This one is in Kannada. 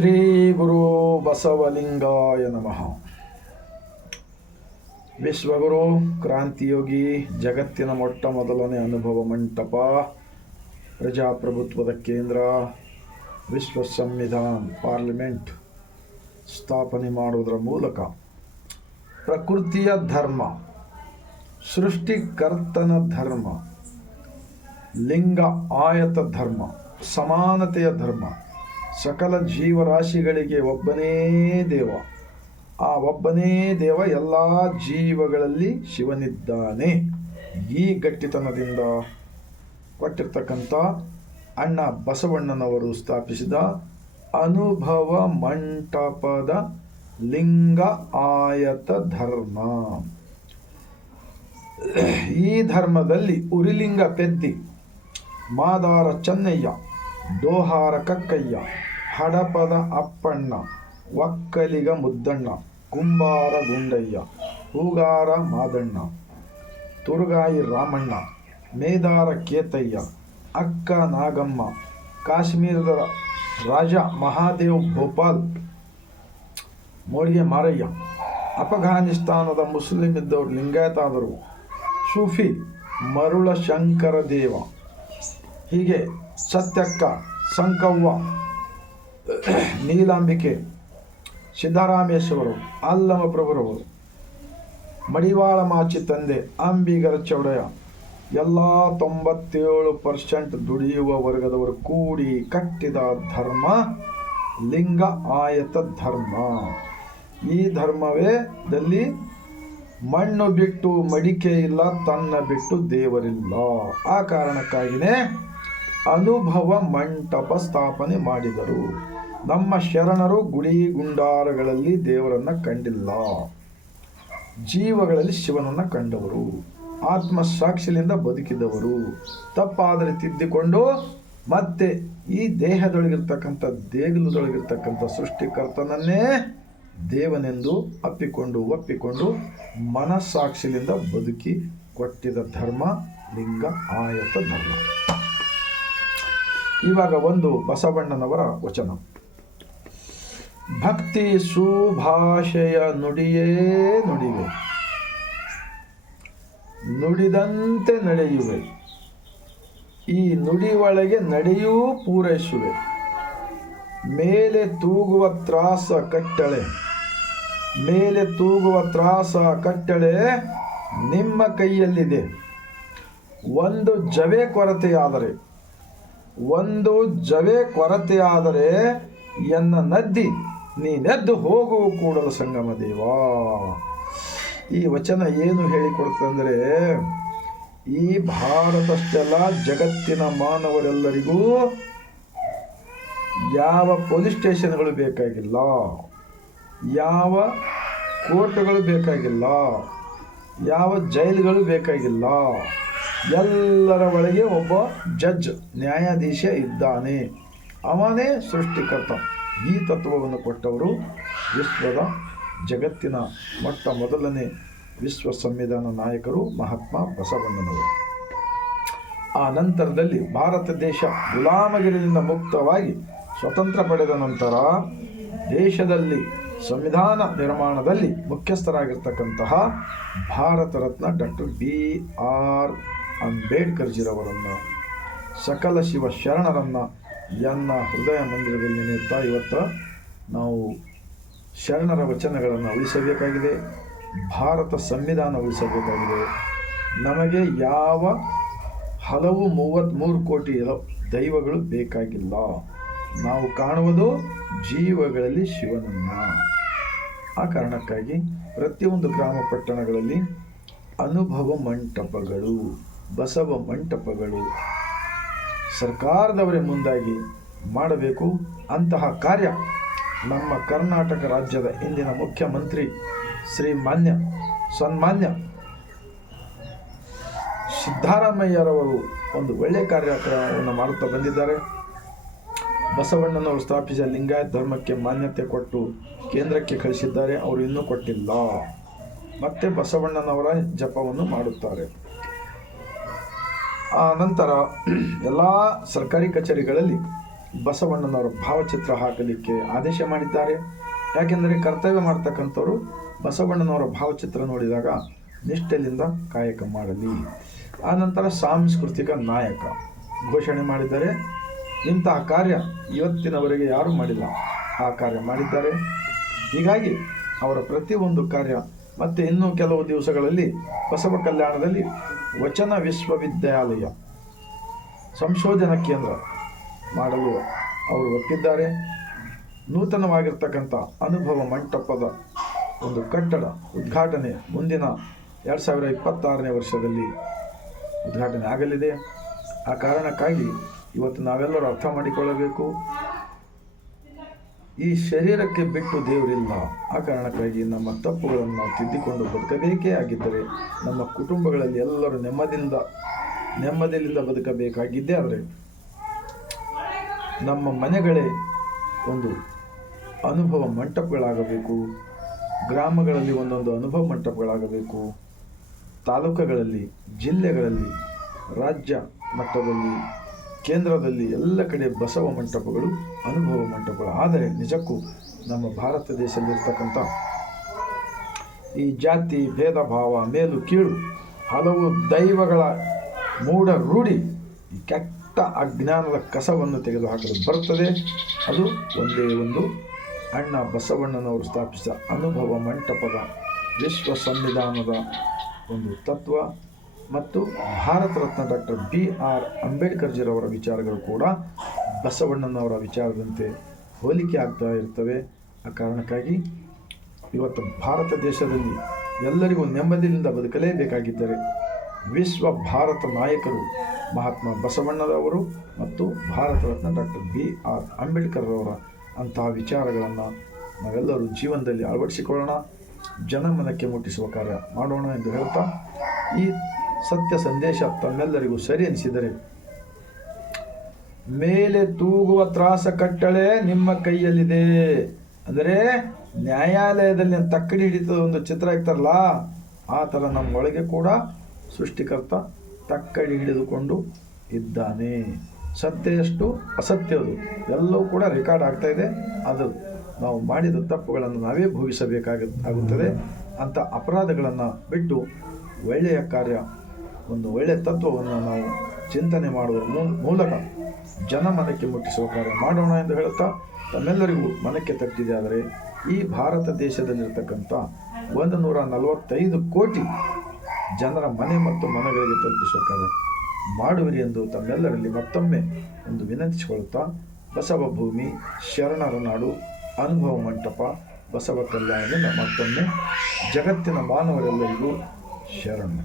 ಶ್ರೀ ಗುರು ಬಸವಲಿಂಗಾಯ ನಮಃ. ವಿಶ್ವಗುರು ಕ್ರಾಂತಿಯೋಗಿ ಜಗತ್ತಿನ ಮೊಟ್ಟ ಮೊದಲನೇ ಅನುಭವ ಮಂಟಪ, ಪ್ರಜಾಪ್ರಭುತ್ವದ ಕೇಂದ್ರ, ವಿಶ್ವ ಸಂವಿಧಾನ ಪಾರ್ಲಿಮೆಂಟ್ ಸ್ಥಾಪನೆ ಮಾಡುವುದರ ಮೂಲಕ ಪ್ರಕೃತಿಯ ಧರ್ಮ, ಸೃಷ್ಟಿಕರ್ತನ ಧರ್ಮ, ಲಿಂಗ ಆಯತ ಧರ್ಮ, ಸಮಾನತೆಯ ಧರ್ಮ, ಸಕಲ ಜೀವರಾಶಿಗಳಿಗೆ ಒಬ್ಬನೇ ದೇವ, ಆ ಒಬ್ಬನೇ ದೇವ ಎಲ್ಲ ಜೀವಗಳಲ್ಲಿ ಶಿವನಿದ್ದಾನೆ. ಈ ಗಟ್ಟಿತನದಿಂದ ಕೊಟ್ಟಿರ್ತಕ್ಕಂಥ ಅಣ್ಣ ಬಸವಣ್ಣನವರು ಸ್ಥಾಪಿಸಿದ ಅನುಭವ ಮಂಟಪದ ಲಿಂಗ ಆಯತ ಧರ್ಮ. ಈ ಧರ್ಮದಲ್ಲಿ ಉರಿಲಿಂಗ ಪೆದ್ದಿ, ಮಾದಾರ ಚೆನ್ನಯ್ಯ, ದೋಹಾರ ಕಕ್ಕಯ್ಯ, ಹಡಪದ ಅಪ್ಪಣ್ಣ, ಒಕ್ಕಲಿಗ ಮುದ್ದಣ್ಣ, ಕುಂಬಾರ ಗುಂಡಯ್ಯ, ಹೂಗಾರ ಮಾದಣ್ಣ, ತುರುಗಾಯಿ ರಾಮಣ್ಣ, ಮೇದಾರ ಕೇತಯ್ಯ, ಅಕ್ಕ ನಾಗಮ್ಮ, ಕಾಶ್ಮೀರದ ರಾಜ ಮಹಾದೇವ್ ಭೋಪಾಲ್, ಮೋಡಿಗೆ ಮಾರಯ್ಯ, ಅಫಘಾನಿಸ್ತಾನದ ಮುಸ್ಲಿಂ ಇದ್ದವರು ಲಿಂಗಾಯತಾದರು, ಸೂಫಿ ಮರುಳ ಶಂಕರ ದೇವ, ಹೀಗೆ ಸತ್ಯಕ್ಕ, ಸಂಕವ್ವ, ನೀಲಾಂಬಿಕೆ, ಸಿದ್ದರಾಮೇಶ್ವರು, ಅಲ್ಲಮ ಪ್ರಭುರವರು, ಮಡಿವಾಳ ಮಾಚಿ ತಂದೆ, ಅಂಬಿಗರ ಚೌಡಯ್ಯ, ಎಲ್ಲ 97% ದುಡಿಯುವ ವರ್ಗದವರು ಕೂಡಿ ಕಟ್ಟಿದ ಧರ್ಮ ಲಿಂಗ ಆಯತ ಧರ್ಮ. ಈ ಧರ್ಮವೇದಲ್ಲಿ ಮಣ್ಣು ಬಿಟ್ಟು ಮಡಿಕೆ ಇಲ್ಲ, ತನ್ನ ಬಿಟ್ಟು ದೇವರಿಲ್ಲ. ಆ ಕಾರಣಕ್ಕಾಗಿಯೇ ಅನುಭವ ಮಂಟಪ ಸ್ಥಾಪನೆ ಮಾಡಿದರು. ನಮ್ಮ ಶರಣರು ಗುಡಿ ಗುಂಡಾರಗಳಲ್ಲಿ ದೇವರನ್ನ ಕಂಡಿಲ್ಲ, ಜೀವಗಳಲ್ಲಿ ಶಿವನನ್ನ ಕಂಡವರು, ಆತ್ಮಸಾಕ್ಷಿಯಿಂದ ಬದುಕಿದವರು. ತಪ್ಪಾದರೆ ತಿದ್ದಿಕೊಂಡು ಮತ್ತೆ ಈ ದೇಹದೊಳಗಿರ್ತಕ್ಕಂಥ ದೇಗುಲದೊಳಗಿರ್ತಕ್ಕಂಥ ಸೃಷ್ಟಿಕರ್ತನನ್ನೇ ದೇವನೆಂದು ಒಪ್ಪಿಕೊಂಡು ಮನಸ್ಸಾಕ್ಷಿಯಿಂದ ಬದುಕಿ ಕೊಟ್ಟಿದ ಧರ್ಮ ಲಿಂಗ ಆಯತ ಧರ್ಮ. ಇವಾಗ ಒಂದು ಬಸವಣ್ಣನವರ ವಚನ. ಭಕ್ತಿ ಸುಭಾಷೆಯ ನುಡಿಯೇ ನುಡಿವೆ, ನುಡಿದಂತೆ ನಡೆಯುವೆ, ಈ ನುಡಿ ಒಳಗೆ ನಡೆಯೂ ಪೂರೈಸುವೆ, ಮೇಲೆ ತೂಗುವ ತ್ರಾಸ ಕಟ್ಟಳೆ, ಮೇಲೆ ತೂಗುವ ತ್ರಾಸ ಕಟ್ಟಳೆ ನಿಮ್ಮ ಕೈಯಲ್ಲಿದೆ. ಒಂದು ಜವೆ ಕೊರತೆಯಾದರೆ ಎನ್ನ ನದ್ದಿ ನೀನೆದ್ದು ಹೋಗು ಕೂಡಲ ಸಂಗಮ ದೇವ. ಈ ವಚನ ಏನು ಹೇಳಿಕೊಡ್ತಂದ್ರೆ, ಈ ಭಾರತಷ್ಟೆಲ್ಲ ಜಗತ್ತಿನ ಮಾನವರೆಲ್ಲರಿಗೂ ಯಾವ ಪೊಲೀಸ್ ಸ್ಟೇಷನ್ಗಳು ಬೇಕಾಗಿಲ್ಲ, ಯಾವ ಕೋರ್ಟ್ಗಳು ಬೇಕಾಗಿಲ್ಲ, ಯಾವ ಜೈಲುಗಳು ಬೇಕಾಗಿಲ್ಲ. ಎಲ್ಲರ ಒಳಗೆ ಒಬ್ಬ ಜಡ್ಜ್, ನ್ಯಾಯಾಧೀಶ ಇದ್ದಾನೆ, ಅವನೇ ಸೃಷ್ಟಿಕರ್ತ. ಈ ತತ್ವವನ್ನು ಕೊಟ್ಟವರು ವಿಶ್ವದ ಜಗತ್ತಿನ ಮೊಟ್ಟ ಮೊದಲನೇ ವಿಶ್ವ ಸಂವಿಧಾನ ನಾಯಕರು ಮಹಾತ್ಮ ಬಸವಣ್ಣನವರು. ಆ ನಂತರದಲ್ಲಿ ಭಾರತ ದೇಶ ಗುಲಾಮಗಿರಿಯಿಂದ ಮುಕ್ತವಾಗಿ ಸ್ವತಂತ್ರ ಪಡೆದ ನಂತರ ದೇಶದಲ್ಲಿ ಸಂವಿಧಾನ ನಿರ್ಮಾಣದಲ್ಲಿ ಮುಖ್ಯಸ್ಥರಾಗಿರ್ತಕ್ಕಂತಹ ಭಾರತ ರತ್ನ ಡಾಕ್ಟರ್ BR ಅಂಬೇಡ್ಕರ್ಜಿರವರನ್ನು, ಸಕಲ ಶಿವ ಶರಣರನ್ನು ಎನ್ನ ಹೃದಯ ಮಂದಿರದಲ್ಲಿ ನೆನೆಯುತ್ತಾ ಇವತ್ತು ನಾವು ಶರಣರ ವಚನಗಳನ್ನು ಉಳಿಸಬೇಕಾಗಿದೆ, ಭಾರತ ಸಂವಿಧಾನ ಉಳಿಸಬೇಕಾಗಿದೆ. ನಮಗೆ ಯಾವ ಹಲವು 33 ಕೋಟಿ ದೈವಗಳು ಬೇಕಾಗಿಲ್ಲ, ನಾವು ಕಾಣುವುದು ಜೀವಗಳಲ್ಲಿ ಶಿವನನ್ನು. ಆ ಕಾರಣಕ್ಕಾಗಿ ಪ್ರತಿಯೊಂದು ಗ್ರಾಮ ಪಟ್ಟಣಗಳಲ್ಲಿ ಅನುಭವ ಮಂಟಪಗಳು, ಬಸವ ಮಂಟಪಗಳು ಸರ್ಕಾರದವರೇ ಮುಂದಾಗಿ ಮಾಡಬೇಕು. ಅಂತಹ ಕಾರ್ಯ ನಮ್ಮ ಕರ್ನಾಟಕ ರಾಜ್ಯದ ಇಂದಿನ ಮುಖ್ಯಮಂತ್ರಿ ಸನ್ಮಾನ್ಯ ಸಿದ್ದರಾಮಯ್ಯರವರು ಒಂದು ಒಳ್ಳೆಯ ಕಾರ್ಯಕ್ರಮವನ್ನು ಮಾಡುತ್ತಾ ಬಂದಿದ್ದಾರೆ. ಬಸವಣ್ಣನವರು ಸ್ಥಾಪಿಸಿದ ಲಿಂಗಾಯತ ಧರ್ಮಕ್ಕೆ ಮಾನ್ಯತೆ ಕೊಟ್ಟು ಕೇಂದ್ರಕ್ಕೆ ಕಳಿಸಿದ್ದಾರೆ, ಅವರು ಇನ್ನೂ ಕೊಟ್ಟಿಲ್ಲ. ಮತ್ತೆ ಬಸವಣ್ಣನವರ ಜಪವನ್ನು ಮಾಡುತ್ತಾರೆ. ಆ ನಂತರ ಎಲ್ಲ ಸರ್ಕಾರಿ ಕಚೇರಿಗಳಲ್ಲಿ ಬಸವಣ್ಣನವರ ಭಾವಚಿತ್ರ ಹಾಕಲಿಕ್ಕೆ ಆದೇಶ ಮಾಡಿದ್ದಾರೆ. ಯಾಕೆಂದರೆ ಕರ್ತವ್ಯ ಮಾಡ್ತಕ್ಕಂಥವ್ರು ಬಸವಣ್ಣನವರ ಭಾವಚಿತ್ರ ನೋಡಿದಾಗ ನಿಷ್ಠೆಯಿಂದ ಕಾಯಕ ಮಾಡಲಿ. ಆನಂತರ ಸಾಂಸ್ಕೃತಿಕ ನಾಯಕ ಘೋಷಣೆ ಮಾಡಿದ್ದಾರೆ. ಇಂತಹ ಕಾರ್ಯ ಇವತ್ತಿನವರೆಗೆ ಯಾರೂ ಮಾಡಿಲ್ಲ, ಆ ಕಾರ್ಯ ಮಾಡಿದ್ದಾರೆ. ಹೀಗಾಗಿ ಅವರ ಪ್ರತಿಯೊಂದು ಕಾರ್ಯ ಮತ್ತು ಇನ್ನೂ ಕೆಲವು ದಿವಸಗಳಲ್ಲಿ ಬಸವ ಕಲ್ಯಾಣದಲ್ಲಿ ವಚನ ವಿಶ್ವವಿದ್ಯಾಲಯ ಸಂಶೋಧನಾ ಕೇಂದ್ರ ಮಾಡಲು ಅವರು ಒಪ್ಪಿದ್ದಾರೆ. ನೂತನವಾಗಿರ್ತಕ್ಕಂಥ ಅನುಭವ ಮಂಟಪದ ಒಂದು ಕಟ್ಟಡ ಉದ್ಘಾಟನೆ ಮುಂದಿನ 2026ನೇ ವರ್ಷದಲ್ಲಿ ಉದ್ಘಾಟನೆ ಆಗಲಿದೆ. ಆ ಕಾರಣಕ್ಕಾಗಿ ಇವತ್ತು ನಾವೆಲ್ಲರೂ ಅರ್ಥ ಮಾಡಿಕೊಳ್ಳಬೇಕು, ಈ ಶರೀರಕ್ಕೆ ಬಿಟ್ಟು ದೇವರಿಲ್ಲ. ಆ ಕಾರಣಕ್ಕಾಗಿ ನಮ್ಮ ತಪ್ಪುಗಳನ್ನು ನಾವು ತಿದ್ದಿಕೊಂಡು ಬದುಕಬೇಕೇ ಆಗಿದ್ದರೆ, ನಮ್ಮ ಕುಟುಂಬಗಳಲ್ಲಿ ಎಲ್ಲರೂ ನೆಮ್ಮದಿಯಿಂದ ಬದುಕಬೇಕಾಗಿದ್ದೇ ಆದರೆ ನಮ್ಮ ಮನೆಗಳೇ ಒಂದು ಅನುಭವ ಮಂಟಪಗಳಾಗಬೇಕು. ಗ್ರಾಮಗಳಲ್ಲಿ ಒಂದೊಂದು ಅನುಭವ ಮಂಟಪಗಳಾಗಬೇಕು. ತಾಲೂಕುಗಳಲ್ಲಿ, ಜಿಲ್ಲೆಗಳಲ್ಲಿ, ರಾಜ್ಯ ಮಟ್ಟದಲ್ಲಿ, ಕೇಂದ್ರದಲ್ಲಿ ಎಲ್ಲ ಕಡೆ ಬಸವ ಮಂಟಪಗಳು, ಅನುಭವ ಮಂಟಪಗಳು. ಆದರೆ ನಿಜಕ್ಕೂ ನಮ್ಮ ಭಾರತ ದೇಶದಲ್ಲಿರ್ತಕ್ಕಂಥ ಈ ಜಾತಿ ಭೇದ ಭಾವ, ಮೇಲು ಕೀಳು, ಹಲವು ದೈವಗಳ ಮೂಢ ರೂಢಿ, ಈ ಕೆಟ್ಟ ಅಜ್ಞಾನದ ಕಸವನ್ನು ತೆಗೆದುಹಾಕಲು ಬರುತ್ತದೆ. ಅದು ಒಂದೇ ಒಂದು ಅಣ್ಣ ಬಸವಣ್ಣನವರು ಸ್ಥಾಪಿಸಿದ ಅನುಭವ ಮಂಟಪದ ವಿಶ್ವ ಸಂವಿಧಾನದ ಒಂದು ತತ್ವ ಮತ್ತು ಭಾರತ ರತ್ನ ಡಾಕ್ಟರ್ B.R. ಅಂಬೇಡ್ಕರ್ಜಿರವರ ವಿಚಾರಗಳು ಕೂಡ ಬಸವಣ್ಣನವರ ವಿಚಾರದಂತೆ ಹೋಲಿಕೆ ಆಗ್ತಾ ಇರ್ತವೆ. ಆ ಕಾರಣಕ್ಕಾಗಿ ಇವತ್ತು ಭಾರತ ದೇಶದಲ್ಲಿ ಎಲ್ಲರಿಗೂ ನೆಮ್ಮದಿಯಿಂದ ಬದುಕಲೇಬೇಕಾಗಿದ್ದರೆ ವಿಶ್ವ ಭಾರತ ನಾಯಕರು ಮಹಾತ್ಮ ಬಸವಣ್ಣನವರು ಮತ್ತು ಭಾರತ ರತ್ನ ಡಾಕ್ಟರ್ B.R. ಅಂಬೇಡ್ಕರ್ರವರ ಅಂತಹ ವಿಚಾರಗಳನ್ನು ನಾವೆಲ್ಲರೂ ಜೀವನದಲ್ಲಿ ಅಳವಡಿಸಿಕೊಳ್ಳೋಣ, ಜನಮನಕ್ಕೆ ಮುಟ್ಟಿಸುವ ಕಾರ್ಯ ಮಾಡೋಣ ಎಂದು ಹೇಳ್ತಾ, ಈ ಸತ್ಯ ಸಂದೇಶ ತಮ್ಮೆಲ್ಲರಿಗೂ ಸರಿ ಎನಿಸಿದರೆ ಮೇಲೆ ತೂಗುವ ತ್ರಾಸ ಕಟ್ಟಳೆ ನಿಮ್ಮ ಕೈಯಲ್ಲಿದೆ. ಅಂದರೆ ನ್ಯಾಯಾಲಯದಲ್ಲಿ ತಕ್ಕಡಿ ಹಿಡಿತದ ಒಂದು ಚಿತ್ರ ಇರ್ತಾರಲ್ಲ, ಆ ಥರ ನಮ್ಮ ಒಳಗೆ ಕೂಡ ಸೃಷ್ಟಿಕರ್ತ ತಕ್ಕಡಿ ಹಿಡಿದುಕೊಂಡು ಇದ್ದಾನೆ. ಸತ್ಯ ಎಷ್ಟು ಅಸತ್ಯದು ಎಲ್ಲವೂ ಕೂಡ ರೆಕಾರ್ಡ್ ಆಗ್ತಾ ಇದೆ. ಅದು ನಾವು ಮಾಡಿದ ತಪ್ಪುಗಳನ್ನು ನಾವೇ ಭೋಗಿಸಬೇಕಾಗುತ್ತದೆ. ಅಂಥ ಅಪರಾಧಗಳನ್ನು ಬಿಟ್ಟು ಒಳ್ಳೆಯ ಕಾರ್ಯ, ಒಂದು ಒಳ್ಳೆಯ ತತ್ವವನ್ನು ನಾವು ಚಿಂತನೆ ಮಾಡುವ ಮೂಲಕ ಜನಮನಕ್ಕೆ ಮುಟ್ಟಿಸುವ ಕಾರ್ಯ ಮಾಡೋಣ ಎಂದು ಹೇಳುತ್ತಾ, ತಮ್ಮೆಲ್ಲರಿಗೂ ಮನಕ್ಕೆ ತಟ್ಟಿದೆ ಆದರೆ ಈ ಭಾರತ ದೇಶದಲ್ಲಿರ್ತಕ್ಕಂಥ 145 ಕೋಟಿ ಜನರ ಮನೆ ಮತ್ತು ಮನಗಳಿಗೆ ತಲುಪಿಸುವ ಕಾರ್ಯ ಮಾಡುವಿರಿ ಎಂದು ತಮ್ಮೆಲ್ಲರಲ್ಲಿ ಮತ್ತೊಮ್ಮೆ ಒಂದು ವಿನಂತಿಸಿಕೊಳ್ಳುತ್ತಾ, ಬಸವ ಭೂಮಿ, ಶರಣರ ನಾಡು, ಅನುಭವ ಮಂಟಪ, ಬಸವ ಕಲ್ಯಾಣದಿಂದ ಮತ್ತೊಮ್ಮೆ ಜಗತ್ತಿನ ಮಾನವರೆಲ್ಲರಿಗೂ ಶರಣ.